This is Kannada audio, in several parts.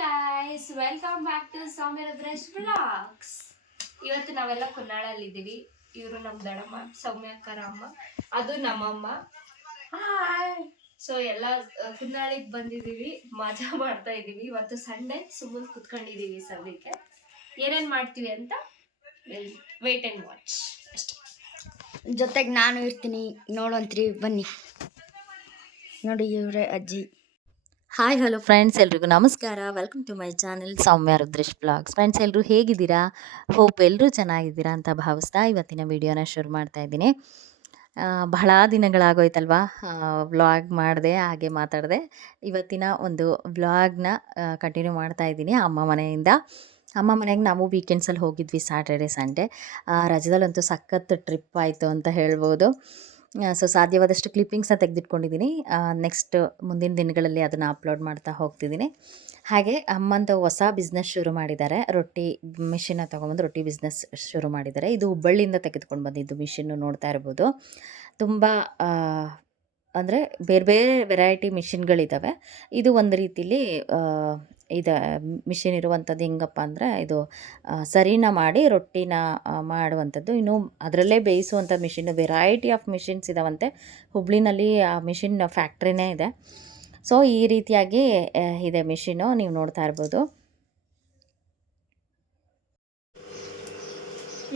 Guys, welcome back to Soumya ಬ್ರಷ್ ಬ್ಲಾಗ್ಸ್. ಇವತ್ತು ನಾವೆಲ್ಲ ಕುನ್ನಾಳಲ್ಲಿದ್ದೀವಿ. ಇವರು ನಮ್ಮ ದಡಮ್ಮ, ಸೌಮ್ಯ ಅಕ್ಕರ ಅಮ್ಮ, ಅದು ನಮ್ಮಮ್ಮ. ಸೊ ಎಲ್ಲ ಕುನ್ನಾಳಿಗೆ ಬಂದಿದ್ದೀವಿ, ಮಜಾ ಮಾಡ್ತಾ ಇದ್ದೀವಿ. ಇವತ್ತು ಸಂಡೇ, ಸುಮ್ಮನೆ ಕುತ್ಕೊಂಡಿದ್ದೀವಿ. ಸದ್ಯಕ್ಕೆ ಏನೇನು ಮಾಡ್ತೀವಿ ಅಂತ ವೇಟ್ ಆ್ಯಂಡ್ ವಾಚ್ ಅಷ್ಟೇ. ಜೊತೆಗೆ ನಾನು ಇರ್ತೀನಿ, ನೋಡೋಂತ್ರಿ ಬನ್ನಿ. ನೋಡಿ ಇವರೇ ಅಜ್ಜಿ. ಹಾಯ್ ಹಲೋ ಫ್ರೆಂಡ್ಸ್, ಎಲ್ರಿಗೂ ನಮಸ್ಕಾರ. Welcome to my channel Soumya Rudresh vlogs. Friends, ಎಲ್ಲರೂ ಹೇಗಿದ್ದೀರಾ? ಹೋಪ್ ಎಲ್ಲರೂ ಚೆನ್ನಾಗಿದ್ದೀರಾ ಅಂತ ಭಾವಿಸ್ತಾ ಇವತ್ತಿನ ವಿಡಿಯೋನ ಶುರು ಮಾಡ್ತಾ ಇದ್ದೀನಿ. ಬಹಳ ದಿನಗಳಾಗೋಯ್ತಲ್ವಾ ವ್ಲಾಗ್ ಮಾಡಿದೆ, ಹಾಗೆ ಮಾತಾಡಿದೆ. ಇವತ್ತಿನ ಒಂದು ವ್ಲಾಗ್ನ ಕಂಟಿನ್ಯೂ ಮಾಡ್ತಾ ಇದ್ದೀನಿ ಅಮ್ಮ ಮನೆಯಿಂದ. ಅಮ್ಮ ಮನೆಗೆ ನಾವು ವೀಕೆಂಡ್ಸಲ್ಲಿ ಹೋಗಿದ್ವಿ, ಸ್ಯಾಟರ್ಡೆ ಸಂಡೇ. ರಜದಲ್ಲಂತೂ ಸಖತ್ ಟ್ರಿಪ್ ಆಯಿತು ಅಂತ ಹೇಳ್ಬೋದು. ಸೊ ಸಾಧ್ಯವಾದಷ್ಟು ಕ್ಲಿಪ್ಪಿಂಗ್ಸ್ನ ತೆಗೆದಿಟ್ಕೊಂಡಿದ್ದೀನಿ. ನೆಕ್ಸ್ಟ್ ಮುಂದಿನ ದಿನಗಳಲ್ಲಿ ಅದನ್ನು ಅಪ್ಲೋಡ್ ಮಾಡ್ತಾ ಹೋಗ್ತಿದ್ದೀನಿ. ಹಾಗೆ ಅಮ್ಮಂದು ಹೊಸ ಬಿಸ್ನೆಸ್ ಶುರು ಮಾಡಿದ್ದಾರೆ. ರೊಟ್ಟಿ ಮಿಷಿನ್ನ ತೊಗೊಂಬಂದು ರೊಟ್ಟಿ ಬಿಸ್ನೆಸ್ ಶುರು ಮಾಡಿದ್ದಾರೆ. ಇದು ಹುಬ್ಬಳ್ಳಿಯಿಂದ ತೆಗೆದುಕೊಂಡು ಬಂದಿದ್ದು ಮಿಷಿನ್ನು, ನೋಡ್ತಾ ಇರ್ಬೋದು. ತುಂಬ ಅಂದರೆ ಬೇರೆ ಬೇರೆ ವೆರೈಟಿ ಮಿಷಿನ್ಗಳಿದ್ದಾವೆ. ಇದು ಒಂದು ರೀತಿಲಿ ಇದೆ ಮಿಷಿನ್ ಇರುವಂಥದ್ದು. ಹೆಂಗಪ್ಪ ಅಂದರೆ ಇದು ಸರಿನ ಮಾಡಿ ರೊಟ್ಟಿನ ಮಾಡುವಂಥದ್ದು. ಇನ್ನು ಅದರಲ್ಲೇ ಬೇಯಿಸುವಂಥ ಮಿಷಿನ್, ವೆರೈಟಿ ಆಫ್ ಮಿಷಿನ್ಸ್ ಇದ್ದಾವಂತೆ. ಹುಬ್ಳಿನಲ್ಲಿ ಆ ಮಿಷಿನ್ ಫ್ಯಾಕ್ಟ್ರಿನೇ ಇದೆ. ಸೊ ಈ ರೀತಿಯಾಗಿ ಇದೆ ಮಿಷಿನು, ನೀವು ನೋಡ್ತಾ ಇರ್ಬೋದು.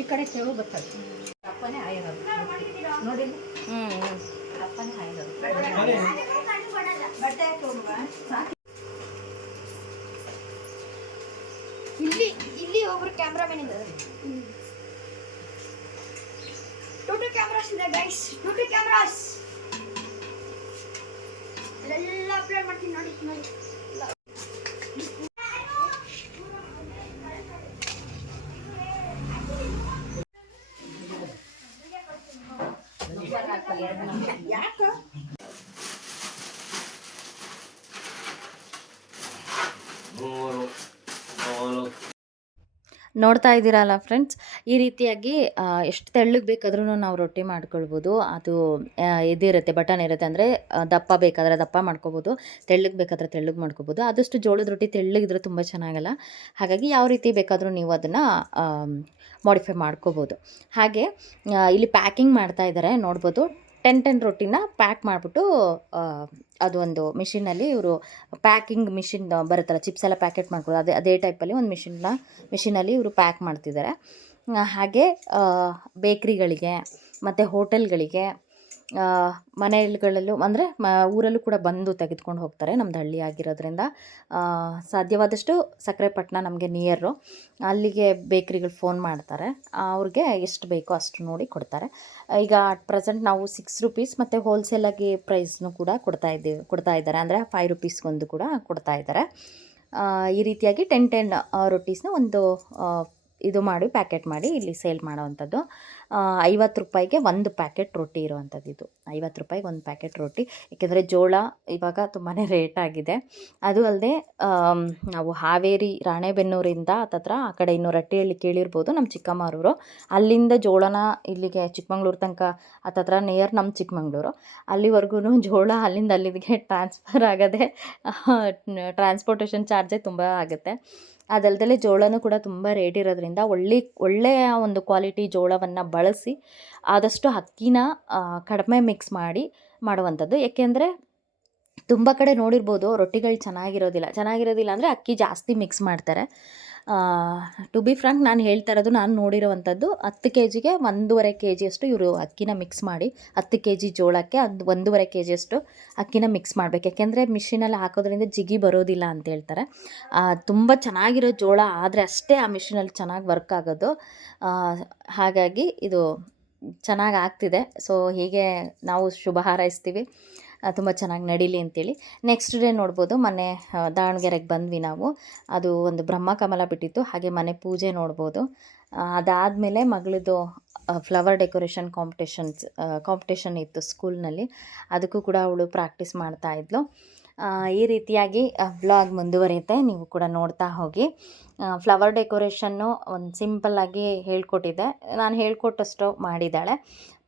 ಈ ಕಡೆ ತೆಳು ಬರ್ತದೆ, ಅಪ್ಪನೇ ಆಗಿರೋದು ನೋಡಿ. ಅಪ್ಪನೇ ಆಗಿರೋದು ಇಲ್ಲಿ ಒಬ್ರು ಕ್ಯಾಮ್ರಾಮನ್ ಇದ್ದಾರೆ. ಟೂ ಕ್ಯಾಮ್ರಾಸ್ ಇದೆ ಗೈಸ್, ಟೂ ಕ್ಯಾಮ್ರಾಸ್ ಎಲ್ಲ ಅಪ್ಲೋಡ್ ಮಾಡ್ತೀನಿ ನೋಡಿ. ನೋಡ್ತಾ ಇದ್ದೀರಲ್ಲ ಫ್ರೆಂಡ್ಸ್, ಈ ರೀತಿಯಾಗಿ ಎಷ್ಟು ತೆಳ್ಳಗೆ ಬೇಕಾದ್ರೂ ನಾವು ರೊಟ್ಟಿ ಮಾಡ್ಕೊಳ್ಬೋದು. ಅದು ಇದಿರುತ್ತೆ, ಬಟನ್ ಇರುತ್ತೆ. ಅಂದರೆ ದಪ್ಪ ಬೇಕಾದರೆ ದಪ್ಪ ಮಾಡ್ಕೊಬೋದು, ತೆಳ್ಳಗೆ ಬೇಕಾದರೆ ತೆಳ್ಳಗೆ ಮಾಡ್ಕೊಬೋದು. ಆದಷ್ಟು ಜೋಳದ ರೊಟ್ಟಿ ತೆಳ್ಳಗಿದ್ರೆ ತುಂಬ ಚೆನ್ನಾಗಲ್ಲ. ಹಾಗಾಗಿ ಯಾವ ರೀತಿ ಬೇಕಾದರೂ ನೀವು ಅದನ್ನು ಮಾಡಿಫೈ ಮಾಡ್ಕೋಬೋದು. ಹಾಗೆ ಇಲ್ಲಿ ಪ್ಯಾಕಿಂಗ್ ಮಾಡ್ತಾ ಇದ್ದಾರೆ, ನೋಡ್ಬೋದು. 10 ರೊಟ್ಟಿನ ಪ್ಯಾಕ್ ಮಾಡಿಬಿಟ್ಟು ಅದು ಒಂದು ಮಿಷಿನಲ್ಲಿ ಇವರು ಪ್ಯಾಕಿಂಗ್ ಮಿಷಿನ್ ಬರುತ್ತಲ್ಲ, ಚಿಪ್ಸ್ ಎಲ್ಲ ಪ್ಯಾಕೆಟ್ ಮಾಡ್ಕೊಳ್ಳೋದು, ಅದೇ ಟೈಪಲ್ಲಿ ಒಂದು ಮಿಷಿನಲ್ಲಿ ಇವರು ಪ್ಯಾಕ್ ಮಾಡ್ತಿದ್ದಾರೆ. ಹಾಗೆ ಬೇಕ್ರಿಗಳಿಗೆ ಮತ್ತು ಹೋಟೆಲ್ಗಳಿಗೆ, ಮನೆಗಳಲ್ಲೂ ಅಂದರೆ ಊರಲ್ಲೂ ಕೂಡ ಬಂದು ತೆಗೆದುಕೊಂಡು ಹೋಗ್ತಾರೆ. ನಮ್ಮದು ಹಳ್ಳಿ ಆಗಿರೋದ್ರಿಂದ ಸಾಧ್ಯವಾದಷ್ಟು ಸಕ್ಕರೆಪಟ್ಟಣ ನಮಗೆ ನಿಯರು, ಅಲ್ಲಿಗೆ ಬೇಕ್ರಿಗಳು ಫೋನ್ ಮಾಡ್ತಾರೆ, ಅವ್ರಿಗೆ ಎಷ್ಟು ಬೇಕೋ ಅಷ್ಟು ನೋಡಿ ಕೊಡ್ತಾರೆ. ಈಗ ಅಟ್ ಪ್ರೆಸೆಂಟ್ ನಾವು 6 ರೂಪೀಸ್ ಮತ್ತು ಹೋಲ್ಸೇಲಾಗಿ ಪ್ರೈಸ್ನು ಕೂಡ ಕೊಡ್ತಾ ಇದ್ದಾರೆ. ಅಂದರೆ 5 ರೂಪೀಸ್ಗೊಂದು ಕೂಡ ಕೊಡ್ತಾ ಇದ್ದಾರೆ. ಈ ರೀತಿಯಾಗಿ 10 ರೊಟ್ಟೀಸ್ನ ಒಂದು ಇದು ಮಾಡಿ ಪ್ಯಾಕೆಟ್ ಮಾಡಿ ಇಲ್ಲಿ ಸೇಲ್ ಮಾಡೋವಂಥದ್ದು. 50 ರೂಪಾಯಿಗೆ ಒಂದು ಪ್ಯಾಕೆಟ್ ರೊಟ್ಟಿ ಇರುವಂಥದ್ದು. ಇದು 50 ರೂಪಾಯಿಗೆ ಒಂದು ಪ್ಯಾಕೆಟ್ ರೊಟ್ಟಿ. ಏಕೆಂದರೆ ಜೋಳ ಇವಾಗ ತುಂಬಾ ರೇಟ್ ಆಗಿದೆ. ಅದು ಅಲ್ಲದೆ ನಾವು ಹಾವೇರಿ ರಾಣೆಬೆನ್ನೂರಿಂದ ಹತ್ತತ್ರ ಆ ಕಡೆ ಇನ್ನು ರಟ್ಟಿಹಳ್ಳಿ ಕೇಳಿರ್ಬೋದು, ನಮ್ಮ ಚಿಕ್ಕಮ್ಮರವರು. ಅಲ್ಲಿಂದ ಜೋಳನ ಇಲ್ಲಿಗೆ ಚಿಕ್ಕಮಂಗ್ಳೂರು ತನಕ ಹತ್ತತ್ರ ನಿಯರ್ ನಮ್ಮ ಚಿಕ್ಕಮಂಗ್ಳೂರು. ಅಲ್ಲಿವರೆಗೂ ಜೋಳ ಅಲ್ಲಿಗೆ ಟ್ರಾನ್ಸ್ಫರ್ ಆಗೋದೆ, ಟ್ರಾನ್ಸ್ಪೋರ್ಟೇಷನ್ ಚಾರ್ಜೇ ತುಂಬ ಆಗುತ್ತೆ. ಅದಲ್ಲದೆ ಜೋಳನೂ ಕೂಡ ತುಂಬ ರೇಟ್ ಇರೋದ್ರಿಂದ ಒಳ್ಳೆಯ ಒಂದು ಕ್ವಾಲಿಟಿ ಜೋಳವನ್ನು ಬಳಸಿ ಆದಷ್ಟು ಅಕ್ಕಿನ ಕಡಿಮೆ ಮಿಕ್ಸ್ ಮಾಡಿ ಮಾಡುವಂಥದ್ದು. ಏಕೆಂದರೆ ತುಂಬ ಕಡೆ ನೋಡಿರ್ಬೋದು ರೊಟ್ಟಿಗಳು ಚೆನ್ನಾಗಿರೋದಿಲ್ಲ ಅಂದರೆ ಅಕ್ಕಿ ಜಾಸ್ತಿ ಮಿಕ್ಸ್ ಮಾಡ್ತಾರೆ. ಟು ಬಿ ಫ್ರಾಂಕ್, ನಾನು ಹೇಳ್ತಾ ಇರೋದು ನಾನು ನೋಡಿರೋವಂಥದ್ದು. 10 kgಗೆ 1.5 kg ಇವರು ಅಕ್ಕಿನ ಮಿಕ್ಸ್ ಮಾಡಿ, 10 kg ಜೋಳಕ್ಕೆ 1.5 kg ಅಕ್ಕಿನ ಮಿಕ್ಸ್ ಮಾಡಬೇಕು. ಯಾಕೆಂದರೆ ಮಿಷಿನಲ್ಲಿ ಹಾಕೋದ್ರಿಂದ ಜಿಗಿ ಬರೋದಿಲ್ಲ ಅಂತ ಹೇಳ್ತಾರೆ. ತುಂಬ ಚೆನ್ನಾಗಿರೋ ಜೋಳ ಆದರೆ ಅಷ್ಟೇ ಆ ಮಿಷಿನಲ್ಲಿ ಚೆನ್ನಾಗಿ ವರ್ಕ್ ಆಗೋದು. ಹಾಗಾಗಿ ಇದು ಚೆನ್ನಾಗಿ ಆಗ್ತಿದೆ. ಸೊ ಹೀಗೆ ನಾವು ಶುಭ ಹಾರೈಸ್ತೀವಿ, ತುಂಬ ಚೆನ್ನಾಗಿ ನಡೀಲಿ ಅಂತೇಳಿ. ನೆಕ್ಸ್ಟ್ ಡೇ ನೋಡ್ಬೋದು, ಮೊನ್ನೆ ದಾವಣಗೆರೆಗೆ ಬಂದ್ವಿ ನಾವು. ಅದು ಒಂದು ಬ್ರಹ್ಮಕಮಲ ಬಿಟ್ಟಿತ್ತು. ಹಾಗೆ ಮನೆ ಪೂಜೆ ನೋಡ್ಬೋದು. ಅದಾದಮೇಲೆ ಮಗಳದು ಫ್ಲವರ್ ಡೆಕೋರೇಷನ್ ಕಾಂಪಿಟೇಷನ್ ಇತ್ತು ಸ್ಕೂಲ್ನಲ್ಲಿ. ಅದಕ್ಕೂ ಕೂಡ ಅವಳು ಪ್ರಾಕ್ಟೀಸ್ ಮಾಡ್ತಾಯಿದ್ಲು. ಈ ರೀತಿಯಾಗಿ ವ್ಲಾಗ್ ಮುಂದುವರಿಯುತ್ತೆ, ನೀವು ಕೂಡ ನೋಡ್ತಾ ಹೋಗಿ. ಫ್ಲವರ್ ಡೆಕೋರೇಷನ್ನು ಒಂದು ಸಿಂಪಲ್ಲಾಗಿ ಹೇಳ್ಕೊಟ್ಟಿದ್ದೆ, ನಾನು ಹೇಳ್ಕೊಟ್ಟಷ್ಟು ಮಾಡಿದ್ದಾಳೆ.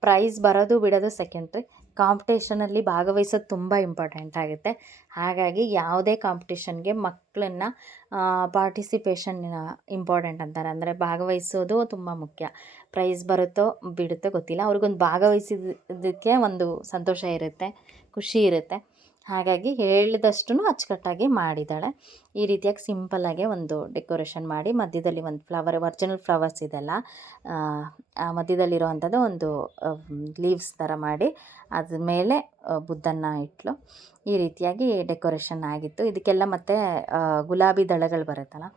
ಪ್ರೈಸ್ ಬರೋದು ಬಿಡೋದು ಸೆಕೆಂಡ್ರಿ. ಕಾಂಪಿಟೇಷನಲ್ಲಿ ಭಾಗವಹಿಸೋದು ತುಂಬ ಇಂಪಾರ್ಟೆಂಟ್ ಆಗುತ್ತೆ. ಹಾಗಾಗಿ ಯಾವುದೇ ಕಾಂಪಿಟೇಷನ್ಗೆ ಮಕ್ಕಳನ್ನು ಪಾರ್ಟಿಸಿಪೇಷನ್ ಇಂಪಾರ್ಟೆಂಟ್ ಅಂತಾರೆ. ಅಂದರೆ ಭಾಗವಹಿಸೋದು ತುಂಬ ಮುಖ್ಯ. ಪ್ರೈಸ್ ಬರುತ್ತೋ ಬಿಡುತ್ತೋ ಗೊತ್ತಿಲ್ಲ, ಅವ್ರಿಗೊಂದು ಭಾಗವಹಿಸಿದ್ದಕ್ಕೆ ಒಂದು ಸಂತೋಷ ಇರುತ್ತೆ, ಖುಷಿ ಇರುತ್ತೆ. ಹಾಗಾಗಿ ಹೇಳಿದಷ್ಟು ಅಚ್ಚುಕಟ್ಟಾಗಿ ಮಾಡಿದ್ದಾಳೆ. ಈ ರೀತಿಯಾಗಿ ಸಿಂಪಲ್ಲಾಗೆ ಒಂದು ಡೆಕೋರೇಷನ್ ಮಾಡಿ ಮಧ್ಯದಲ್ಲಿ ಒಂದು ಫ್ಲವರ್, ಒರಿಜಿನಲ್ ಫ್ಲವರ್ಸ್ ಇದೆಲ್ಲ ಮಧ್ಯದಲ್ಲಿರುವಂಥದ್ದು ಒಂದು ಲೀವ್ಸ್ ಥರ ಮಾಡಿ ಅದ್ರ ಮೇಲೆ ಬುದ್ಧನ ಇಟ್ಲು. ಈ ರೀತಿಯಾಗಿ ಡೆಕೋರೇಷನ್ ಆಗಿತ್ತು. ಇದಕ್ಕೆಲ್ಲ ಮತ್ತು ಗುಲಾಬಿ ದಳಗಳು ಬರುತ್ತಲ್ಲ,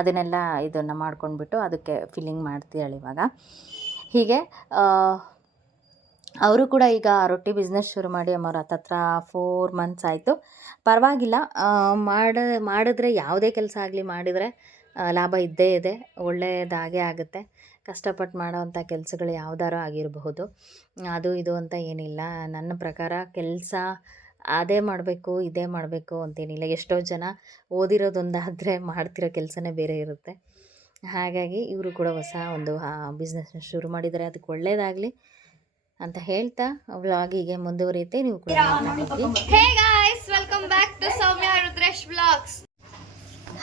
ಅದನ್ನೆಲ್ಲ ಇದನ್ನು ಮಾಡ್ಕೊಂಡ್ಬಿಟ್ಟು ಅದಕ್ಕೆ ಫಿಲ್ಲಿಂಗ್ ಮಾಡ್ತಿದ್ದಾಳೆ ಇವಾಗ. ಹೀಗೆ ಅವರು ಕೂಡ ಈಗ ರೊಟ್ಟಿ ಬಿಸ್ನೆಸ್ ಶುರು ಮಾಡಿ ಅಮ್ಮವ್ರು ಹತ್ತತ್ರ 4 months ಆಯಿತು. ಪರವಾಗಿಲ್ಲ, ಮಾಡಿದ್ರೆ ಯಾವುದೇ ಕೆಲಸ ಆಗಲಿ ಮಾಡಿದರೆ ಲಾಭ ಇದ್ದೇ ಇದೆ, ಒಳ್ಳೆಯದಾಗೇ ಆಗುತ್ತೆ. ಕಷ್ಟಪಟ್ಟು ಮಾಡೋವಂಥ ಕೆಲಸಗಳು ಯಾವ್ದಾರು ಆಗಿರಬಹುದು, ಅದು ಇದು ಅಂತ ಏನಿಲ್ಲ. ನನ್ನ ಪ್ರಕಾರ ಕೆಲಸ ಅದೇ ಮಾಡಬೇಕು ಇದೇ ಮಾಡಬೇಕು ಅಂತೇನಿಲ್ಲ. ಎಷ್ಟೋ ಜನ ಓದಿರೋದೊಂದಾದರೆ ಮಾಡ್ತಿರೋ ಕೆಲಸನೇ ಬೇರೆ ಇರುತ್ತೆ. ಹಾಗಾಗಿ ಇವರು ಕೂಡ ಹೊಸ ಒಂದು ಬಿಸ್ನೆಸ್ನ ಶುರು ಮಾಡಿದ್ದಾರೆ. ಅದಕ್ಕೆ ಒಳ್ಳೆಯದಾಗಲಿ ಅಂತ ಹೇಳ್ತಾ ವ್ಲಾಗಿಗೆ ಮುಂದುವರಿಯುತ್ತೆ. ನೀವು ಕೂಡ hey guys, welcome back to Soumya Rudresh vlogs.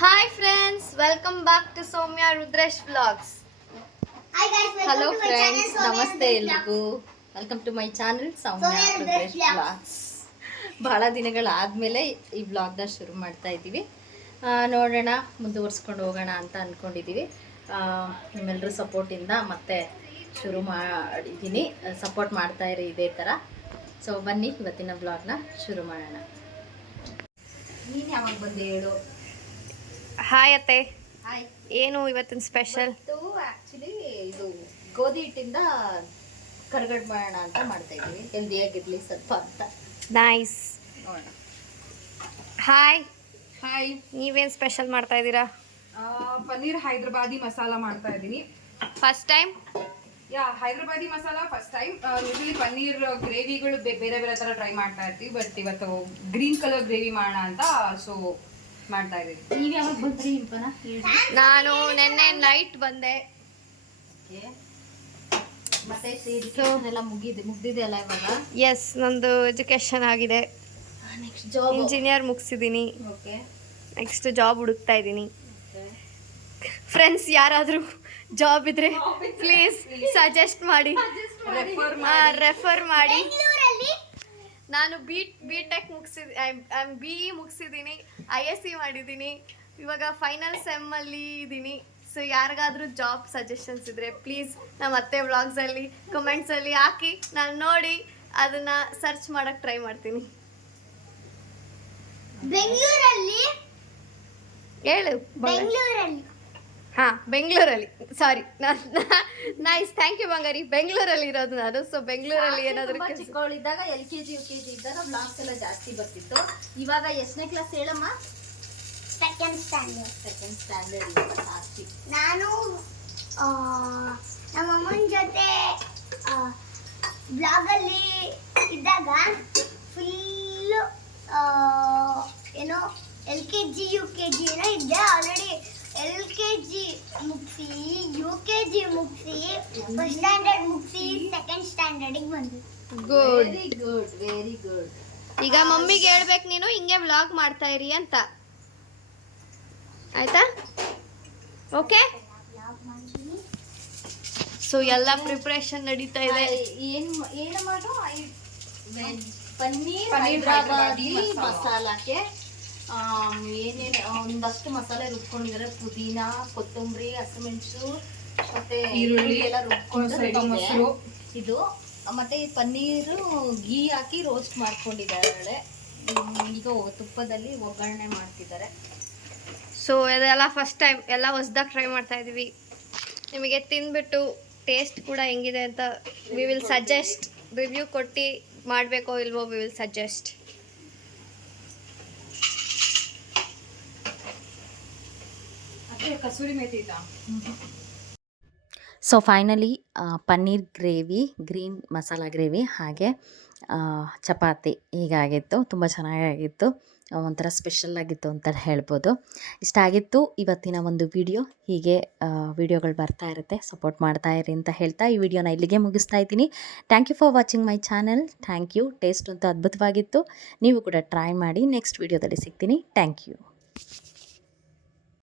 Hi friends, welcome back to Soumya Rudresh vlogs. Hello friends, ನಮಸ್ತೆ ಎಲ್ರಿಗೂ. Welcome to my channel Soumya Rudresh vlogs. ಭಾಳ ದಿನಗಳಾದಮೇಲೆ ಈ ವ್ಲಾಗ್ನ ಶುರು ಮಾಡ್ತಾ ಇದ್ದೀವಿ. ನೋಡೋಣ, ಮುಂದುವರ್ಸ್ಕೊಂಡು ಹೋಗೋಣ ಅಂತ ಅಂದ್ಕೊಂಡಿದ್ದೀವಿ. ನಿಮ್ಮೆಲ್ಲರ ಸಪೋರ್ಟಿಂದ ಮತ್ತೆ ಶುರು ಮಾಡಿದ್ದೀನಿ. ಸಪೋರ್ಟ್ ಮಾಡ್ತಾಯಿರಿ ಇದೇ ಥರ. ಸೊ ಬನ್ನಿ, ಇವತ್ತಿನ ವ್ಲಾಗ್ನ ಶುರು ಮಾಡೋಣ. ನೀನು ಯಾವಾಗ ಬಂದೆ ಹೇಳು. ಹಾಯ್ ಅತ್ತೆ. ಹಾಯ್. ಏನು ಇವತ್ತಿನ ಸ್ಪೆಷಲ್? ಆ್ಯಕ್ಚುಲಿ ಇದು ಗೋಧಿ ಹಿಟ್ಟಿಂದ ಕರ್ಗಡ್ ಮಾಡೋಣ ಅಂತ ಮಾಡ್ತಾಯಿದ್ದೀವಿ, ಹೆಲ್ದಿಯಾಗಿರಲಿ ಸ್ವಲ್ಪ ಅಂತ. ನೈಸ್. ನೋಡೋಣ. ಹಾಯ್. ಹಾಯ್. ನೀವೇನು ಸ್ಪೆಷಲ್ ಮಾಡ್ತಾ ಇದ್ದೀರಾ? ಪನ್ನೀರ್ ಹೈದ್ರಾಬಾದಿ ಮಸಾಲ ಮಾಡ್ತಾ ಇದ್ದೀನಿ. First time? Hyderabadi masala first time. Usually paneer ಗ್ರೇವಿಗಳು ಬೇರೆ ಬೇರೆ ಥರ ಟ್ರೈ ಮಾಡ್ತಾ ಇರ್ತೀವಿ, ಬಟ್ ಇವತ್ತು ಗ್ರೀನ್ ಕಲರ್ ಗ್ರೇವಿ ಮಾಡೋಣ ಅಂತ ಸೊ ಮಾಡ್ತಾ ಇದ್ದೀವಿ. ನೀವು ಯಾವಾಗ ಬಂದ್ರಿ ಇಂಪನ? ನಾನು ನೆನ್ನೆ ನೈಟ್ ಬಂದೆ. ಮತ್ತೆ ಎಲ್ಲ ಮುಗ್ದಿದೆ ಅಲ್ಲ ಇವಾಗ? ಎಸ್, ನಂದು ಎಜುಕೇಶನ್ ಆಗಿದೆ. ನೆಕ್ಸ್ಟ್ ಜಾಬ್, ಇಂಜಿನಿಯರ್ ಮುಗಿಸಿದ್ದೀನಿ. ಓಕೆ. ನೆಕ್ಸ್ಟ್ ಜಾಬ್ ಹುಡುಕ್ತಾ ಇದ್ದೀನಿ. ಫ್ರೆಂಡ್ಸ್ ಯಾರಾದರೂ ಜಾಬ್ ಇದ್ರೆ ಪ್ಲೀಸ್ ಸಜೆಸ್ಟ್ ಮಾಡಿ, ರೆಫರ್ ಮಾಡಿ. ನಾನು ಬಿ ಟೆಕ್ ಮುಗಿಸಿದ್ದೀನಿ, ISC ಮಾಡಿದ್ದೀನಿ. ಇವಾಗ ಫೈನಲ್ ಸೆಮ್ಮಲ್ಲಿ ಇದ್ದೀನಿ. ಸೊ ಯಾರಿಗಾದ್ರೂ ಜಾಬ್ ಸಜೆಷನ್ಸ್ ಇದ್ದರೆ ಪ್ಲೀಸ್ ನಮ್ಮ ಅತ್ತೆ ವ್ಲಾಗ್ಸಲ್ಲಿ ಕಮೆಂಟ್ಸಲ್ಲಿ ಹಾಕಿ, ನಾನು ನೋಡಿ ಅದನ್ನು ಸರ್ಚ್ ಮಾಡೋಕ್ಕೆ ಟ್ರೈ ಮಾಡ್ತೀನಿ. ಬೆಂಗಳೂರಲ್ಲಿ ಹೇಳು. ಹಾಂ, ಬೆಂಗಳೂರಲ್ಲಿ. ಸಾರಿ, ನೈಸ್, ಥ್ಯಾಂಕ್ ಯು ಬಂಗಾರಿ. ಬೆಂಗಳೂರಲ್ಲಿ ಇರೋದು ನಾನು. ಸೊ ಬೆಂಗಳೂರಲ್ಲಿ ಏನಾದರೂ ಚಿಕ್ಕವಳಿದ್ದಾಗ LKG UKG ಇದ್ದಾಗ ಬ್ಲಾಗ್ಸ್ ಎಲ್ಲ ಜಾಸ್ತಿ ಬರ್ತಿತ್ತು. ಇವಾಗ ಎಷ್ಟನೇ ಕ್ಲಾಸ್ ಹೇಳಮ್ಮ? Second standard. ಸೆಕೆಂಡ್ ಸ್ಟ್ಯಾಂಡರ್ಡ್ ಜಾಸ್ತಿ. ನಾನು ನಮ್ಮ ಅಮ್ಮನ ಜೊತೆ ಬ್ಲಾಗಲ್ಲಿ ಇದ್ದಾಗ ಫುಲ್ಲು ಏನೋ LKG UKG ಏನೋ ಇದ್ದೆ. ಆಲ್ರೆಡಿ LKG ಮುಗಿಸಿ, UKG ಮುಗಿಸಿ, ಫಸ್ಟ್ ಸ್ಟ್ಯಾಂಡರ್ಡ್ ಮುಗಿಸಿ, ಸೆಕೆಂಡ್ ಸ್ಟ್ಯಾಂಡರ್ಡಿಗೆ ಬಂದೆ. Good. Very good, very good. ಈಗ ಮಮ್ಮಿಗೆ ಹೇಳ್ಬೇಕು ನೀನು ಹಿಂಗೆ ವ್ಲಾಗ್ ಮಾಡ್ತಾ ಇರಿ ಅಂತ, ಆಯ್ತಾ? ಓಕೆ. ಸೊ ಎಲ್ಲ ಪ್ರಿಪ್ರೇಷನ್ ನಡೀತಾ ಇದೆ. ಏನು ಮಾಡು? ಪನ್ನೀರ್ ಪನ್ನೀರ್ ಹೈದ್ರಾಬಾದಿ ಹೈದ್ರಾಬಾದಿ ಮಸಾಲಕ್ಕೆ ಏನೇನು ಒಂದಷ್ಟು ಮಸಾಲೆ ರುಬ್ಕೊಂಡಿದ್ದಾರೆ. ಪುದೀನ, ಕೊತ್ತಂಬರಿ, ಹಸಿಮೆಣಸು ಮತ್ತೆ ಈರುಳ್ಳಿ ಎಲ್ಲ ರುಬ್ಕೊಂಡು ಸ್ವಲ್ಪ ಮೊಸರು. ಇದು ಮತ್ತೆ ಪನ್ನೀರು ಗೀ ಹಾಕಿ ರೋಸ್ಟ್ ಮಾಡ್ಕೊಂಡಿದ್ದಾರೆ. ಈಗ ತುಪ್ಪದಲ್ಲಿ ಒಗ್ಗರಣೆ ಮಾಡ್ತಿದ್ದಾರೆ. ಸೊ ಇದೆಲ್ಲ ಫಸ್ಟ್ ಟೈಮ್, ಎಲ್ಲ ಹೊಸ್ದಾಗಿ ಟ್ರೈ ಮಾಡ್ತಾ ಇದ್ದೀವಿ. ನಿಮಗೆ ತಿಂದ್ಬಿಟ್ಟು ಟೇಸ್ಟ್ ಕೂಡ ಹೆಂಗಿದೆ ಅಂತ ವಿ ವಿಲ್ ಸಜೆಸ್ಟ್. ರಿವ್ಯೂ ಕೊಟ್ಟು ಮಾಡಬೇಕೋ ಇಲ್ವೋ we will suggest. Kasuri methi ಇತ್ತಾ? So finally paneer gravy, green masala gravy ಹಾಗೆ ಚಪಾತಿ ಹೀಗಾಗಿತ್ತು. ತುಂಬ ಚೆನ್ನಾಗಾಗಿತ್ತು, ಒಂಥರ ಸ್ಪೆಷಲ್ ಆಗಿತ್ತು ಅಂತ ಹೇಳ್ಬೋದು. ಇಷ್ಟ ಆಗಿತ್ತು ಇವತ್ತಿನ ಒಂದು ವಿಡಿಯೋ. ಹೀಗೆ ವಿಡಿಯೋಗಳು ಬರ್ತಾ ಇರುತ್ತೆ, ಸಪೋರ್ಟ್ ಮಾಡ್ತಾ ಇರಿ ಅಂತ ಹೇಳ್ತಾ ಈ ವಿಡಿಯೋನ ಇಲ್ಲಿಗೆ ಮುಗಿಸ್ತಾ ಇದ್ದೀನಿ. Thank you for watching my channel. Thank you. Taste ಅಂತೂ ಅದ್ಭುತವಾಗಿತ್ತು. ನೀವು ಕೂಡ ಟ್ರೈ ಮಾಡಿ. ನೆಕ್ಸ್ಟ್ ವಿಡಿಯೋದಲ್ಲಿ ಸಿಗ್ತೀನಿ. Thank you.